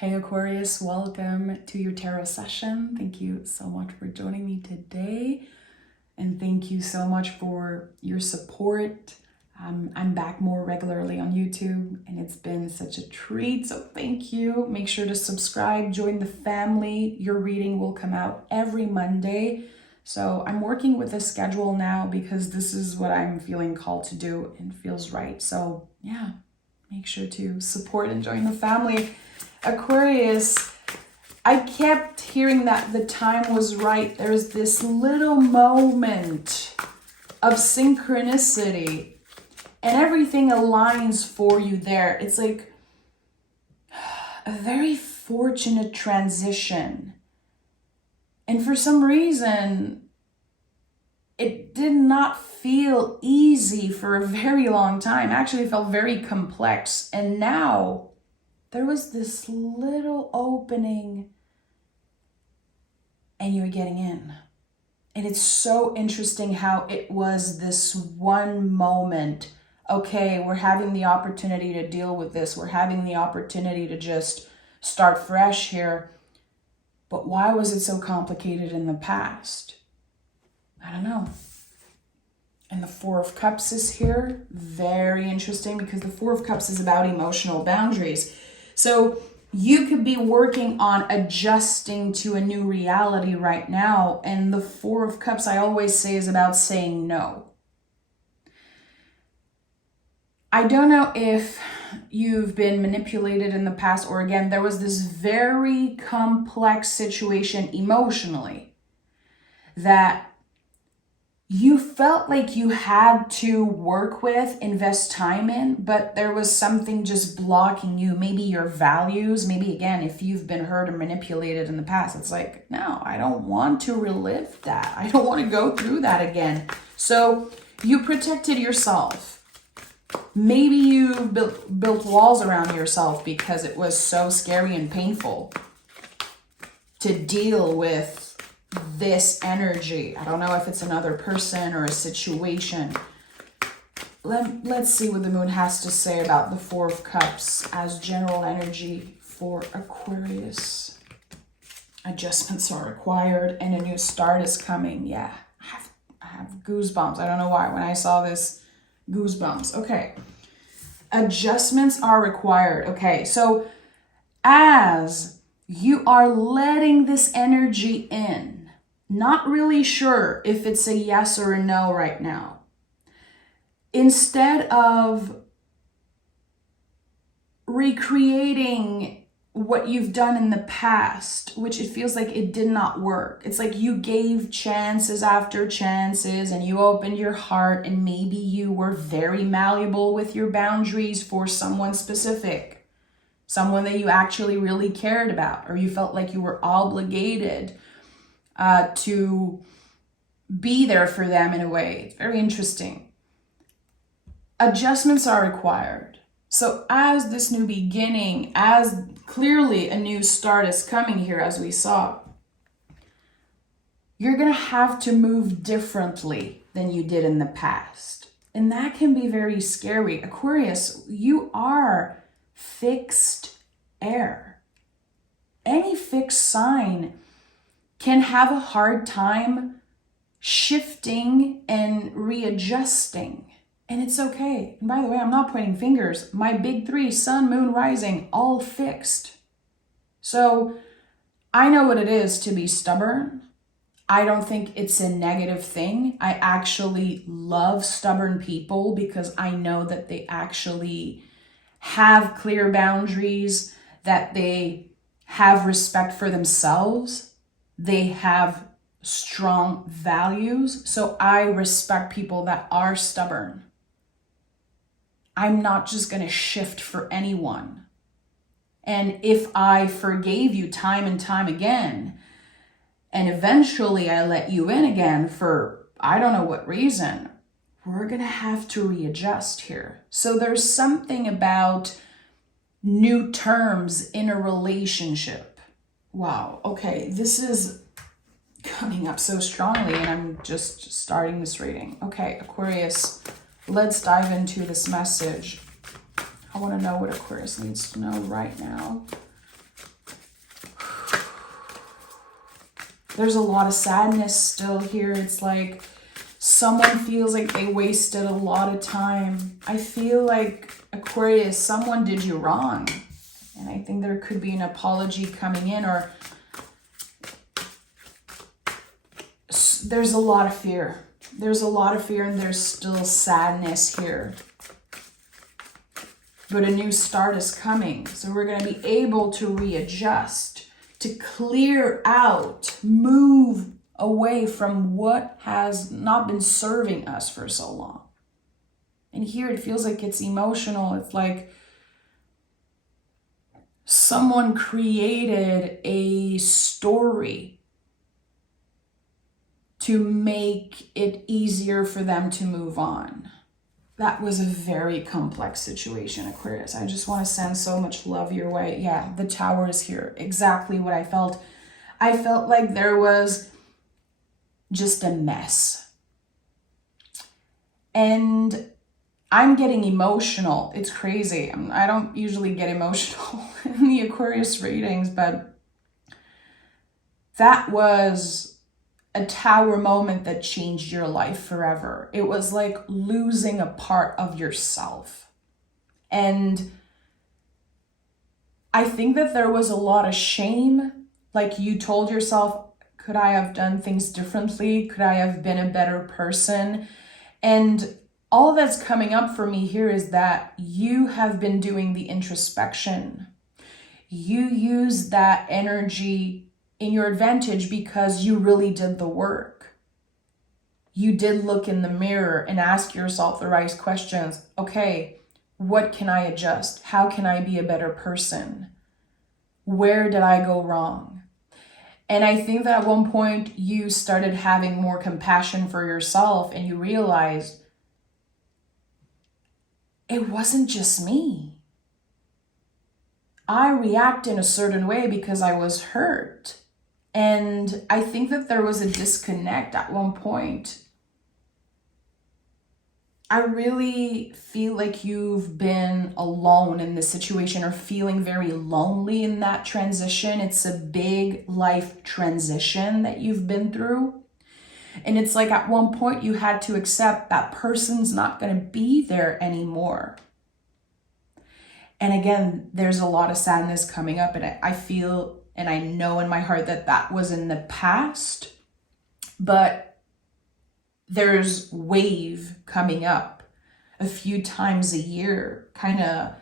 Hey Aquarius, welcome to your tarot session. Thank you so much for joining me today. And thank you so much for your support. I'm back more regularly on YouTube and it's been such a treat, so thank you. Make sure to subscribe, join the family. Your reading will come out every Monday. So I'm working with a schedule now because this is what I'm feeling called to do and feels right. So yeah, make sure to support and join the family. Aquarius, I kept hearing that the time was right. There's this little moment of synchronicity and everything aligns for you there. It's like a very fortunate transition. And for some reason, it did not feel easy for a very long time. Actually, it felt very complex. And now there was this little opening and you're getting in. And it's so interesting how it was this one moment. Okay, we're having the opportunity to deal with this. We're having the opportunity to just start fresh here. But why was it so complicated in the past? I don't know. And the Four of Cups is here. Very interesting because the Four of Cups is about emotional boundaries. So you could be working on adjusting to a new reality right now. And the Four of Cups, I always say, is about saying no. I don't know if you've been manipulated in the past, or again, there was this very complex situation emotionally that you felt like you had to work with, invest time in, but there was something just blocking you. Maybe your values, maybe again, if you've been hurt or manipulated in the past, it's like, no, I don't want to relive that. I don't want to go through that again. So you protected yourself. Maybe you built walls around yourself because it was so scary and painful to deal with this energy. I don't know if it's another person or a situation. Let's see what the moon has to say about the Four of Cups as general energy for Aquarius. Adjustments are required and a new start is coming. Yeah, I have goosebumps. I don't know why. When I saw this, goosebumps. Okay. Adjustments are required. Okay, so as you are letting this energy in, not really sure if it's a yes or a no right now. Instead of recreating what you've done in the past, which it feels like it did not work. It's like you gave chances after chances and you opened your heart and maybe you were very malleable with your boundaries for someone specific, someone that you actually really cared about, or you felt like you were obligated to be there for them in a way. It's very interesting. Adjustments are required. So as this new beginning, as clearly a new start is coming here, as we saw, you're going to have to move differently than you did in the past. And that can be very scary. Aquarius, you are fixed air. Any fixed sign can have a hard time shifting and readjusting. And it's okay. And by the way, I'm not pointing fingers. My big three, sun, moon, rising, all fixed. So I know what it is to be stubborn. I don't think it's a negative thing. I actually love stubborn people because I know that they actually have clear boundaries, that they have respect for themselves. They have strong values. So I respect people that are stubborn. I'm not just going to shift for anyone. And if I forgave you time and time again, and eventually I let you in again for I don't know what reason, we're going to have to readjust here. So there's something about new terms in a relationship. Wow. Okay. This is coming up so strongly and I'm just starting this reading. Okay, Aquarius, let's dive into this message. I want to know what Aquarius needs to know right now. There's a lot of sadness still here. It's like someone feels like they wasted a lot of time. I feel like, Aquarius, someone did you wrong. And I think there could be an apology coming in, or there's a lot of fear. There's a lot of fear, and there's still sadness here. But a new start is coming. So we're going to be able to readjust, to clear out, move away from what has not been serving us for so long. And here it feels like it's emotional. It's like someone created a story to make it easier for them to move on. That was a very complex situation, Aquarius. I just want to send so much love your way. Yeah, the Tower is here. Exactly what I felt. I felt like there was just a mess. And I'm getting emotional. It's crazy. I don't usually get emotional in the Aquarius readings, but that was a Tower moment that changed your life forever. It was like losing a part of yourself. And I think that there was a lot of shame. Like you told yourself, could I have done things differently? Could I have been a better person? And all that's coming up for me here is that you have been doing the introspection. You use that energy in your advantage because you really did the work. You did look in the mirror and ask yourself the right questions. Okay, what can I adjust? How can I be a better person? Where did I go wrong? And I think that at one point you started having more compassion for yourself, and you realized it wasn't just me. I react in a certain way because I was hurt. And I think that there was a disconnect at one point. I really feel like you've been alone in this situation, or feeling very lonely in that transition. It's a big life transition that you've been through. And it's like at one point you had to accept that person's not going to be there anymore. And again, there's a lot of sadness coming up, and I feel and I know in my heart that that was in the past, but there's wave coming up a few times a year, kind of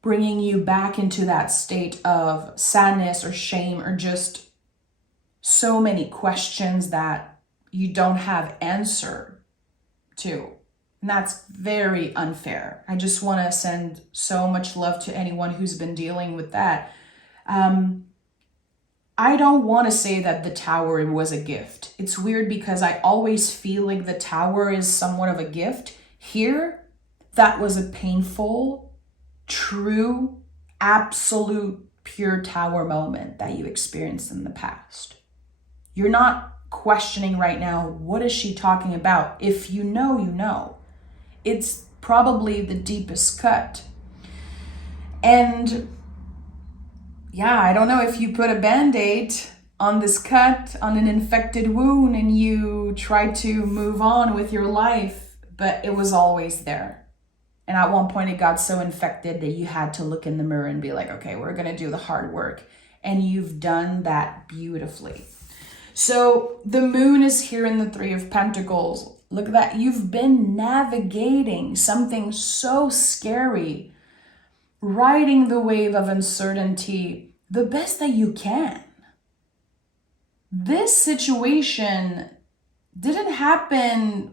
bringing you back into that state of sadness or shame, or just so many questions that you don't have answer to. And that's very unfair. I just want to send so much love to anyone who's been dealing with that. I don't want to say that the Tower was a gift. It's weird because I always feel like the Tower is somewhat of a gift. Here, that was a painful, true, absolute, pure Tower moment that you experienced in the past. You're not questioning right now, what is she talking about? If you know, you know. It's probably the deepest cut. And yeah, I don't know if you put a Band-Aid on this cut, on an infected wound, and you try to move on with your life, but it was always there. And at one point it got so infected that you had to look in the mirror and be like, okay, we're going to do the hard work. And you've done that beautifully. So the moon is here in the Three of Pentacles. Look at that. You've been navigating something so scary, riding the wave of uncertainty the best that you can. This situation didn't happen,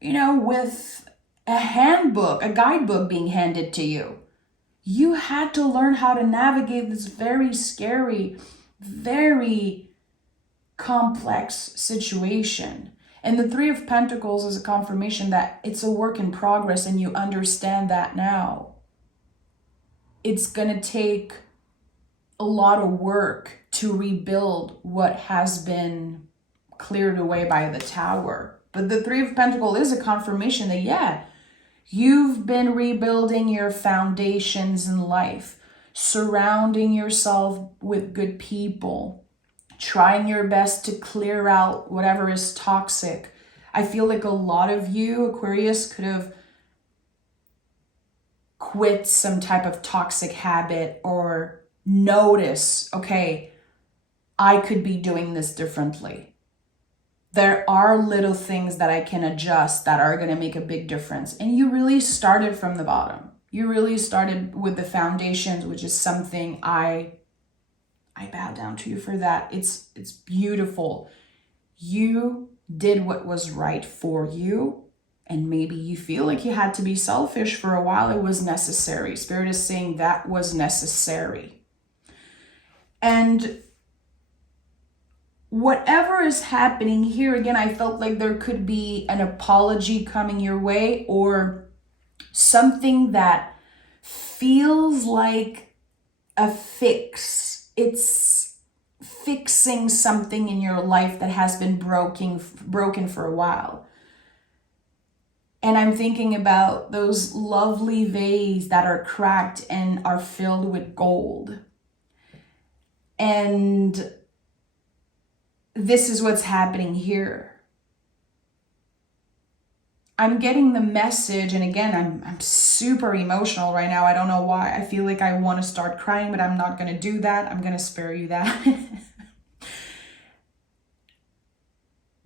with a handbook, a guidebook being handed to you. You had to learn how to navigate this very scary, very complex situation. And the Three of Pentacles is a confirmation that it's a work in progress, and you understand that now. It's going to take a lot of work to rebuild what has been cleared away by the Tower. But the Three of Pentacles is a confirmation that, yeah, you've been rebuilding your foundations in life, surrounding yourself with good people, trying your best to clear out whatever is toxic. I feel like a lot of you, Aquarius, could have quit some type of toxic habit or notice, okay, I could be doing this differently. There are little things that I can adjust that are going to make a big difference. And you really started from the bottom. You really started with the foundations, which is something I bow down to you for that. It's beautiful. You did what was right for you. And maybe you feel like you had to be selfish for a while. It was necessary. Spirit is saying that was necessary. And whatever is happening here, again, I felt like there could be an apology coming your way or something that feels like a fix. It's fixing something in your life that has been broken for a while. And I'm thinking about those lovely vases that are cracked and are filled with gold. And this is what's happening here. I'm getting the message, and again, I'm super emotional right now. I don't know why. I feel like I want to start crying, but I'm not going to do that. I'm going to spare you that.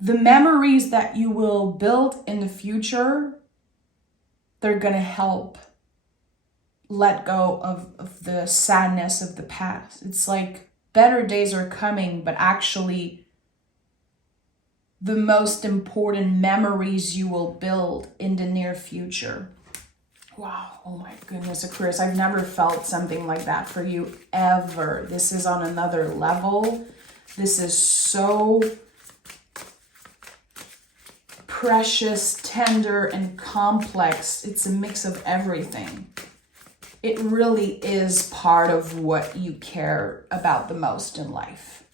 The memories that you will build in the future, they're going to help let go of the sadness of the past. It's like better days are coming, but actually the most important memories you will build in the near future. Wow, oh my goodness, Aquarius, I've never felt something like that for you ever. This is on another level. This is so precious, tender, and complex. It's a mix of everything. It really is part of what you care about the most in life.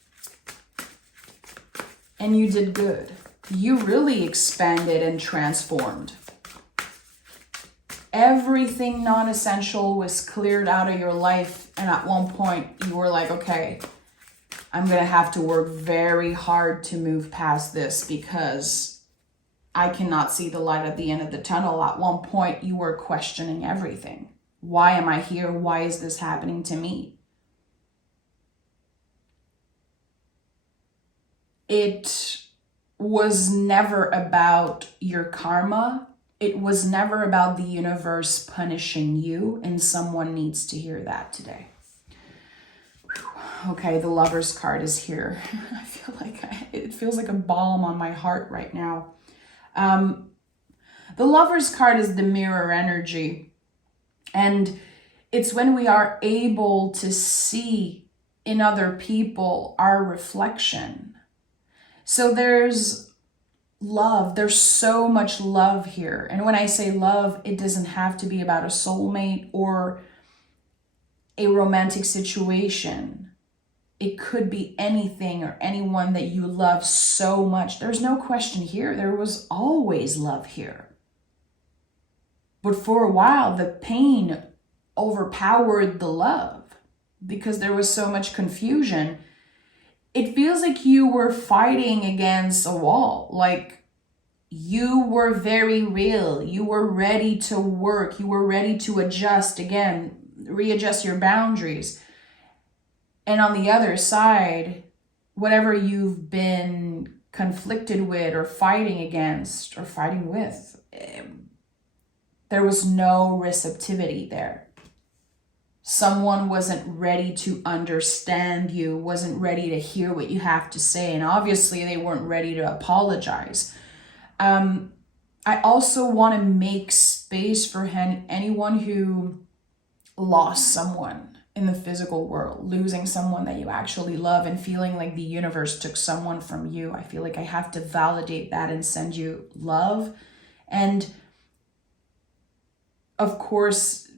And you did good. You really expanded and transformed. Everything non-essential was cleared out of your life. And at one point you were like, okay, I'm going to have to work very hard to move past this because I cannot see the light at the end of the tunnel. At one point, you were questioning everything. Why am I here? Why is this happening to me? It was never about your karma. It was never about the universe punishing you, and someone needs to hear that today. Okay, the Lover's card is here. I feel like it feels like a balm on my heart right now. The Lover's card is the mirror energy, and it's when we are able to see in other people our reflection. So there's love. There's so much love here. And when I say love, it doesn't have to be about a soulmate or a romantic situation. It could be anything or anyone that you love so much. There's no question here. There was always love here. But for a while, the pain overpowered the love because there was so much confusion. It feels like you were fighting against a wall. Like you were very real. You were ready to work. You were ready to adjust again, readjust your boundaries. And on the other side, whatever you've been conflicted with or fighting against or fighting with, there was no receptivity there. Someone wasn't ready to understand you, wasn't ready to hear what you have to say. And obviously they weren't ready to apologize. I also want to make space for anyone who lost someone in the physical world, losing someone that you actually love and feeling like the universe took someone from you. I feel like I have to validate that and send you love. And of course,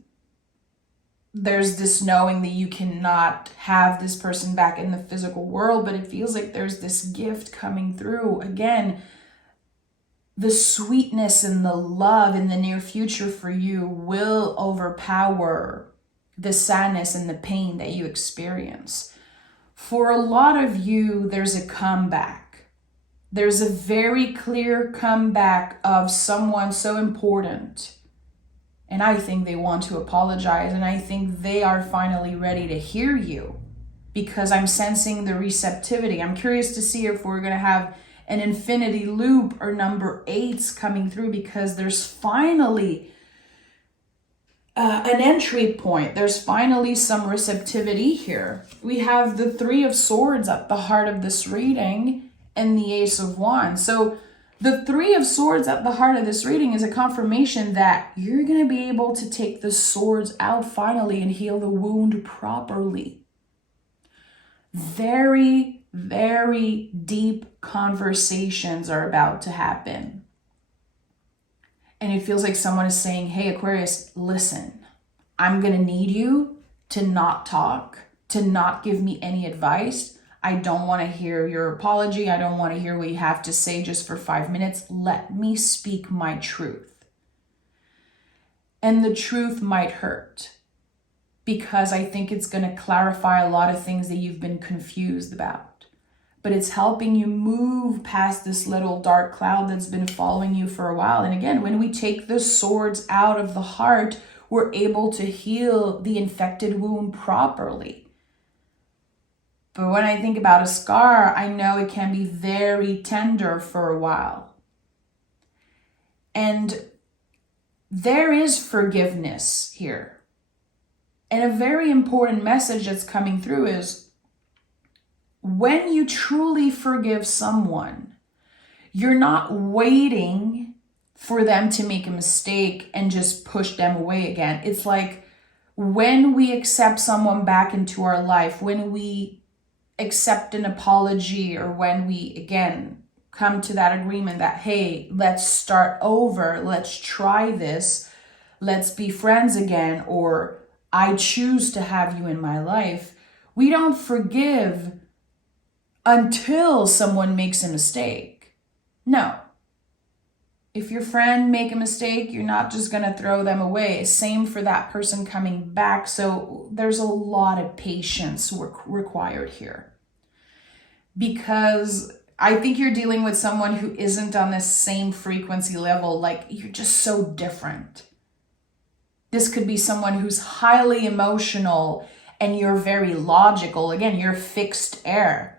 there's this knowing that you cannot have this person back in the physical world, but it feels like there's this gift coming through. Again, the sweetness and the love in the near future for you will overpower the sadness and the pain that you experience. For a lot of you, there's a comeback. There's a very clear comeback of someone so important. And I think they want to apologize, and I think they are finally ready to hear you, because I'm sensing the receptivity. I'm curious to see if we're going to have an infinity loop or number 8s coming through, because there's finally an entry point. There's finally some receptivity here. We have the 3 of Swords at the heart of this reading and the Ace of Wands. So the 3 of Swords at the heart of this reading is a confirmation that you're going to be able to take the swords out finally and heal the wound properly. Very, very deep conversations are about to happen. And it feels like someone is saying, hey, Aquarius, listen, I'm going to need you to not talk, to not give me any advice. I don't want to hear your apology. I don't want to hear what you have to say just for 5 minutes. Let me speak my truth. And the truth might hurt, because I think it's going to clarify a lot of things that you've been confused about. But it's helping you move past this little dark cloud that's been following you for a while. And again, when we take the swords out of the heart, we're able to heal the infected wound properly. But when I think about a scar, I know it can be very tender for a while. And there is forgiveness here. And a very important message that's coming through is, when you truly forgive someone, you're not waiting for them to make a mistake and just push them away again. It's like when we accept someone back into our life, when we accept an apology, or when we, again, come to that agreement that, hey, let's start over, let's try this, let's be friends again, or I choose to have you in my life, we don't forgive until someone makes a mistake. No. If your friend make a mistake, you're not just going to throw them away. Same for that person coming back. So there's a lot of patience required here, because I think you're dealing with someone who isn't on the same frequency level. Like, you're just so different. This could be someone who's highly emotional and you're very logical. Again, you're fixed air.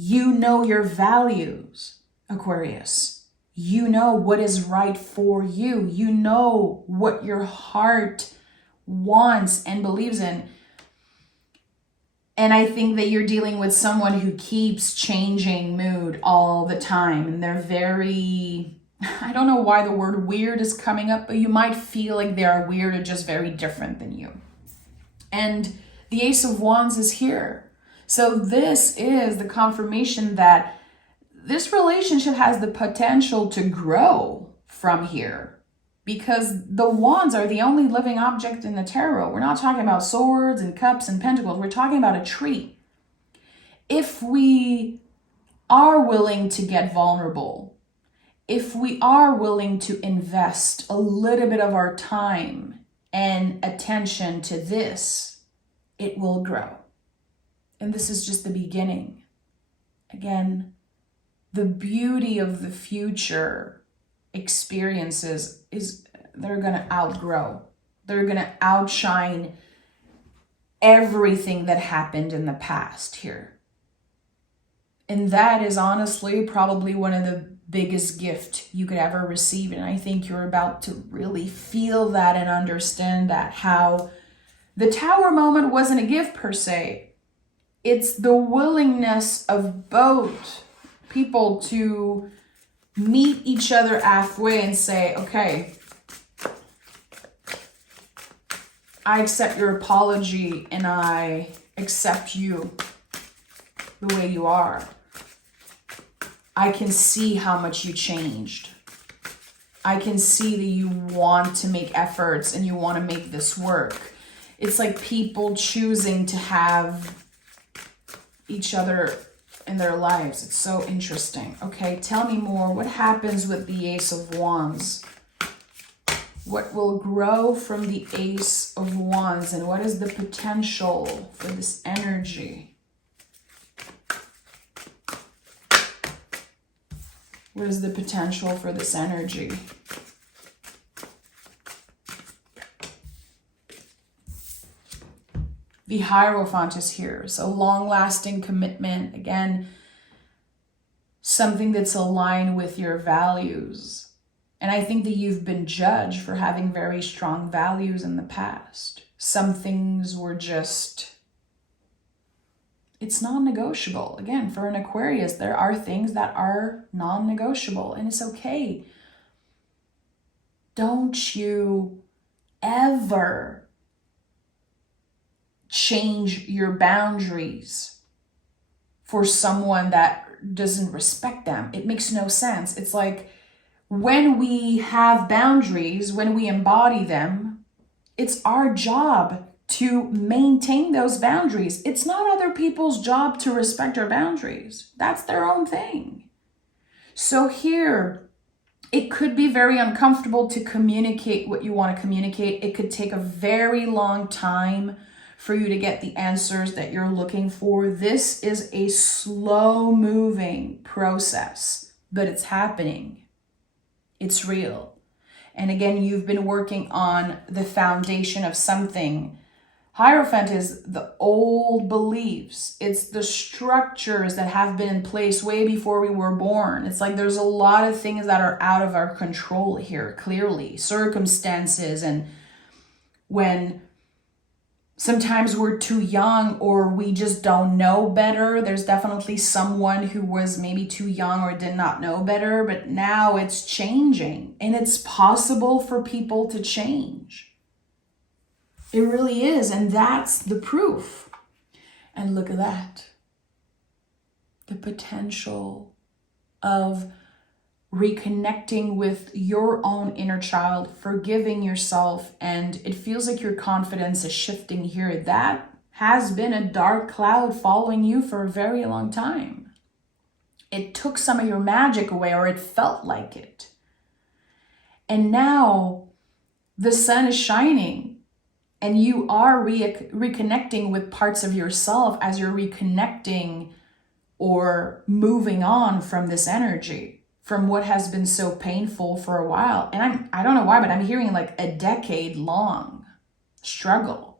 You know your values, Aquarius. You know what is right for you. You know what your heart wants and believes in. And I think that you're dealing with someone who keeps changing mood all the time. And they're very, I don't know why the word weird is coming up, but you might feel like they are weird or just very different than you. And the Ace of Wands is here. So this is the confirmation that this relationship has the potential to grow from here, because the wands are the only living object in the tarot. We're not talking about swords and cups and pentacles. We're talking about a tree. If we are willing to get vulnerable, if we are willing to invest a little bit of our time and attention to this, it will grow. And this is just the beginning. Again, the beauty of the future experiences is they're going to outgrow. They're going to outshine everything that happened in the past here. And that is honestly probably one of the biggest gifts you could ever receive. And I think you're about to really feel that and understand that, how the Tower moment wasn't a gift per se. It's the willingness of both people to meet each other halfway and say, okay, I accept your apology and I accept you the way you are. I can see how much you changed. I can see that you want to make efforts and you want to make this work. It's like people choosing to have each other in their lives. It's so interesting. Okay, tell me more. What happens with the Ace of Wands? What will grow from the Ace of Wands, and what is the potential for this energy? What is the potential for this energy? The Hierophant is here. So long-lasting commitment. Again, something that's aligned with your values. And I think that you've been judged for having very strong values in the past. Some things were just, it's non-negotiable. Again, for an Aquarius, there are things that are non-negotiable, and it's okay. Don't you ever change your boundaries for someone that doesn't respect them. It makes no sense. It's like when we have boundaries, when we embody them, it's our job to maintain those boundaries. It's not other people's job to respect our boundaries. That's their own thing. So here, it could be very uncomfortable to communicate what you want to communicate. It could take a very long time for you to get the answers that you're looking for. This is a slow moving process, but it's happening. It's real. And again, you've been working on the foundation of something. Hierophant is the old beliefs. It's the structures that have been in place way before we were born. It's like there's a lot of things that are out of our control here, clearly. Circumstances, and when sometimes we're too young or we just don't know better. There's definitely someone who was maybe too young or did not know better, but now it's changing, and it's possible for people to change. It really is, and that's the proof. And look at that. The potential of reconnecting with your own inner child, forgiving yourself, and it feels like your confidence is shifting here. That has been a dark cloud following you for a very long time. It took some of your magic away, or it felt like it. And now the sun is shining, and you are reconnecting with parts of yourself as you're reconnecting or moving on from this energy, from what has been so painful for a while. And I don't know why, but I'm hearing like a decade-long struggle.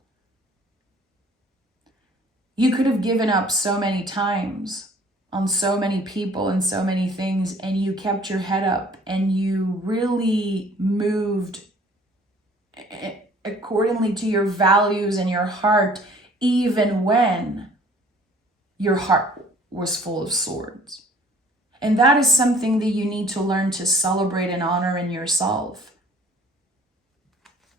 You could have given up so many times on so many people and so many things, and you kept your head up and you really moved accordingly to your values and your heart, even when your heart was full of swords. And that is something that you need to learn to celebrate and honor in yourself.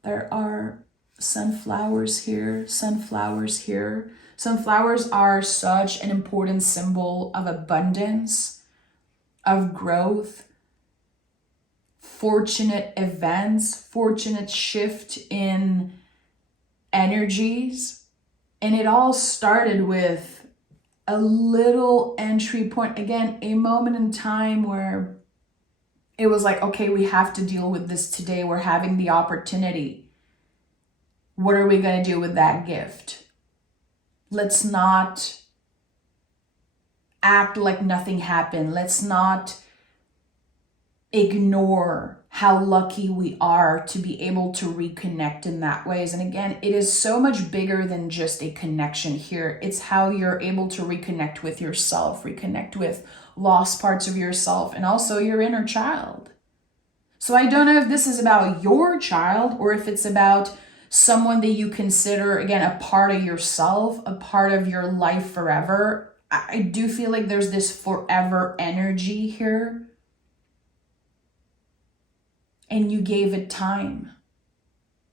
There are sunflowers here, sunflowers here. Sunflowers are such an important symbol of abundance, of growth, fortunate events, fortunate shift in energies. And it all started with a little entry point, again, a moment in time where it was like, okay, we have to deal with this today. We're having the opportunity. What are we going to do with that gift? Let's not act like nothing happened. Let's not ignore how lucky we are to be able to reconnect in that ways. And again, it is so much bigger than just a connection here. It's how you're able to reconnect with yourself, reconnect with lost parts of yourself, and also your inner child. So I don't know if this is about your child or if it's about someone that you consider, again, a part of yourself, a part of your life forever. I do feel like there's this forever energy here. And you gave it time.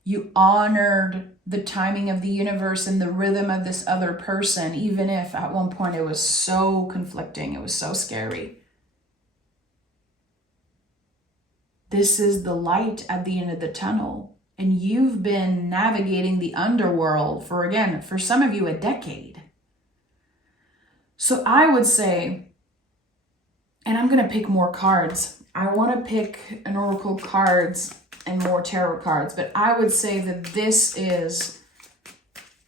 You honored the timing of the universe and the rhythm of this other person, even if at one point it was so conflicting, it was so scary. This is the light at the end of the tunnel. And you've been navigating the underworld for, again, for some of you, a decade. So I would say, and I'm going to pick more cards. I want to pick an oracle cards and more tarot cards, but I would say that this is,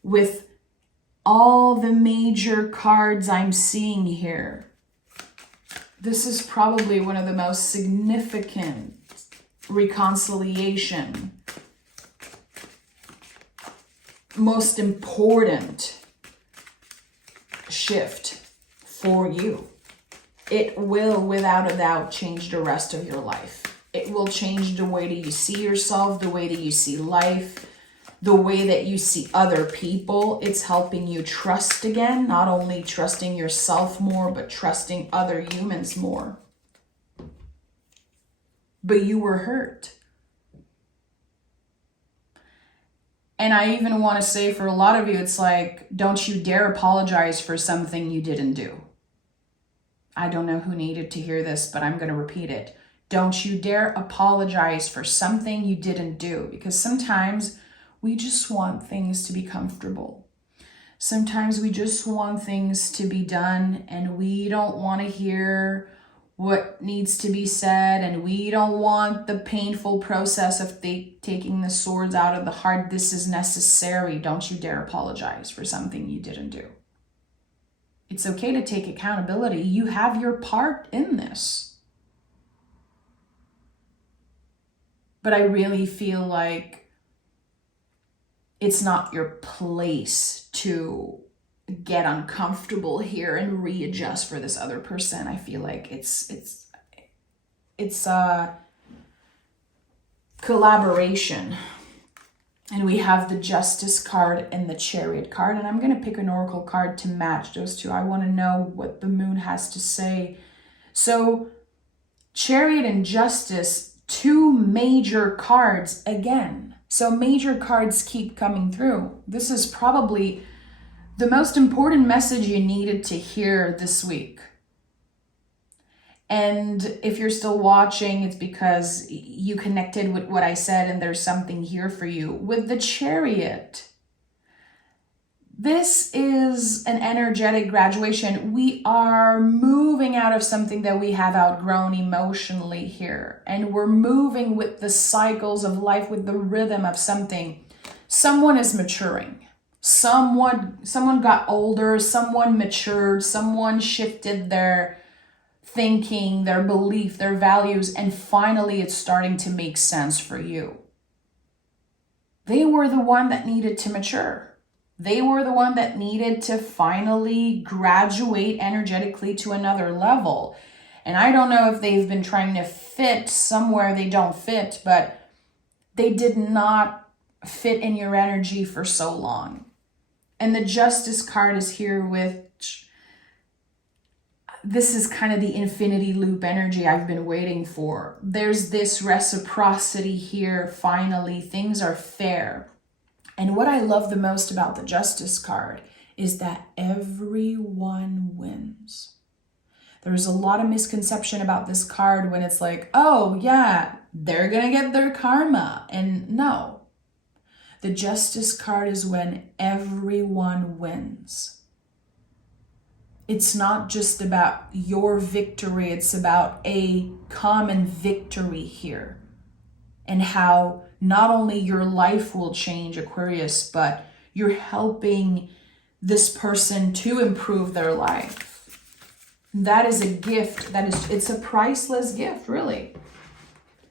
with all the major cards I'm seeing here, This is probably one of the most significant reconciliation, most important shift for you. It will, without a doubt, change the rest of your life. It will change the way that you see yourself, the way that you see life, the way that you see other people. It's helping you trust again, not only trusting yourself more, but trusting other humans more. But you were hurt. And I even want to say for a lot of you, it's like, don't you dare apologize for something you didn't do. I don't know who needed to hear this, but I'm going to repeat it. Don't you dare apologize for something you didn't do, because sometimes we just want things to be comfortable. Sometimes we just want things to be done, and we don't want to hear what needs to be said, and we don't want the painful process of taking the swords out of the heart. This is necessary. Don't you dare apologize for something you didn't do. It's okay to take accountability. You have your part in this. But I really feel like it's not your place to get uncomfortable here and readjust for this other person. I feel like it's a collaboration. And we have the Justice card and the Chariot card. And I'm going to pick an Oracle card to match those two. I want to know what the moon has to say. So Chariot and Justice, two major cards again. So major cards keep coming through. This is probably the most important message you needed to hear this week. And if you're still watching, it's because you connected with what I said and there's something here for you. With the Chariot, this is an energetic graduation. We are moving out of something that we have outgrown emotionally here. And we're moving with the cycles of life, with the rhythm of something. Someone is maturing. Someone got older, someone matured, someone shifted their thinking, their belief, their values, and finally it's starting to make sense for you. They were the one that needed to mature. They were the one that needed to finally graduate energetically to another level. And I don't know if they've been trying to fit somewhere they don't fit, but they did not fit in your energy for so long. And the Justice card is here with, this is kind of the infinity loop energy I've been waiting for. There's this reciprocity here. Finally, things are fair. And what I love the most about the Justice card is that everyone wins. There's a lot of misconception about this card when it's like, oh yeah, they're gonna get their karma. And no. The Justice card is when everyone wins. It's not just about your victory, it's about a common victory here. And how not only your life will change, Aquarius, but you're helping this person to improve their life. That is a gift. It's a priceless gift, really.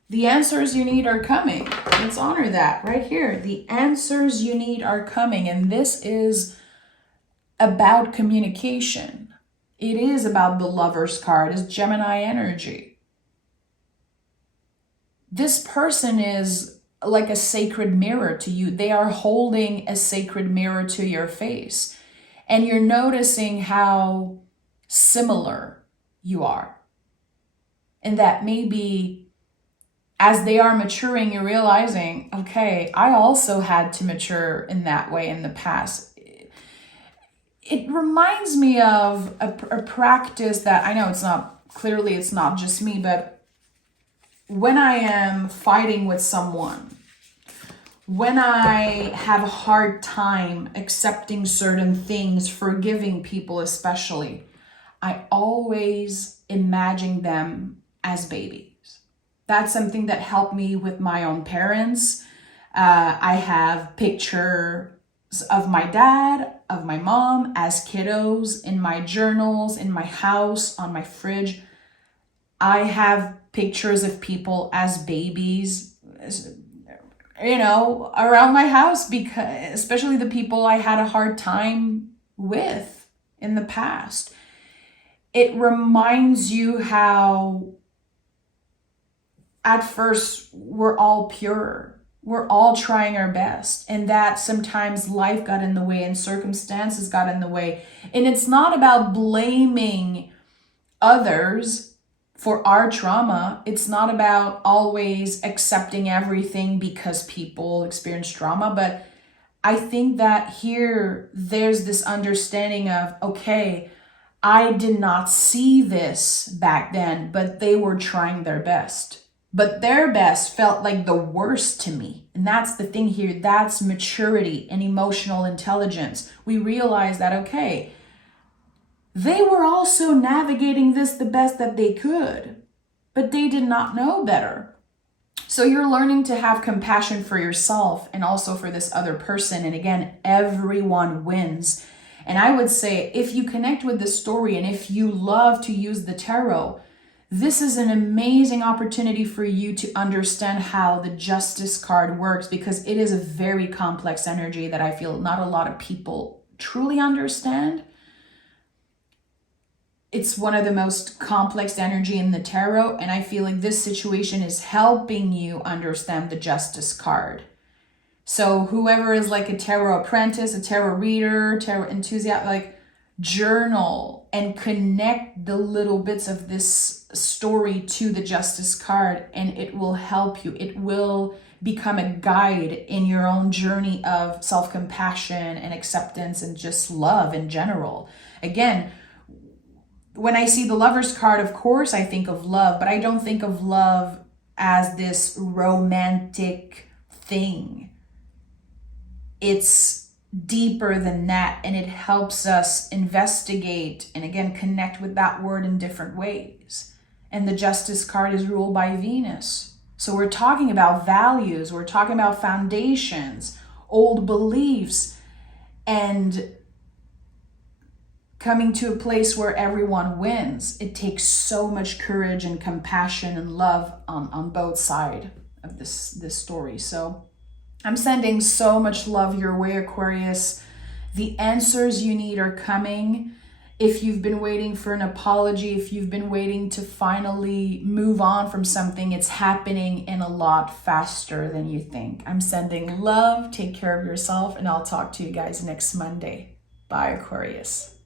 The answers you need are coming. Let's honor that right here. The answers you need are coming. And this is about communication. It is about the Lover's card. It's Gemini energy. This person is like a sacred mirror to you. They are holding a sacred mirror to your face. And you're noticing how similar you are. And that maybe as they are maturing, you're realizing, okay, I also had to mature in that way in the past. It reminds me of a practice that I know it's not just me, but when I am fighting with someone, when I have a hard time accepting certain things, forgiving people especially, I always imagine them as babies. That's something that helped me with my own parents. I have pictures of my dad, of my mom as kiddos in my journals, in my house, on my fridge. I have pictures of people as babies, around my house, because especially the people I had a hard time with in the past. It reminds you how at first we're all pure. We're all trying our best, and that sometimes life got in the way and circumstances got in the way. And it's not about blaming others for our trauma. It's not about always accepting everything because people experience trauma. But I think that here there's this understanding of, okay, I did not see this back then, but they were trying their best. But their best felt like the worst to me. And that's the thing here. That's maturity and emotional intelligence. We realize that, okay, they were also navigating this the best that they could, but they did not know better. So you're learning to have compassion for yourself and also for this other person. And again, everyone wins. And I would say, if you connect with this story and if you love to use the tarot, this is an amazing opportunity for you to understand how the Justice card works, because it is a very complex energy that I feel not a lot of people truly understand. It's one of the most complex energy in the tarot, and I feel like this situation is helping you understand the Justice card. So whoever is like a tarot apprentice, a tarot reader, tarot enthusiast, like, journal and connect the little bits of this story to the Justice card, and it will help you. It will become a guide in your own journey of self-compassion and acceptance and just love in general. Again, when I see the Lover's card, of course I think of love, but I don't think of love as this romantic thing. It's deeper than that, and it helps us investigate and again connect with that word in different ways. And the Justice card is ruled by Venus. So we're talking about values, we're talking about foundations, old beliefs, and coming to a place where everyone wins. It takes so much courage and compassion and love on both sides of this story. So I'm sending so much love your way, Aquarius. The answers you need are coming. If you've been waiting for an apology, if you've been waiting to finally move on from something, it's happening in a lot faster than you think. I'm sending love. Take care of yourself, and I'll talk to you guys next Monday. Bye, Aquarius.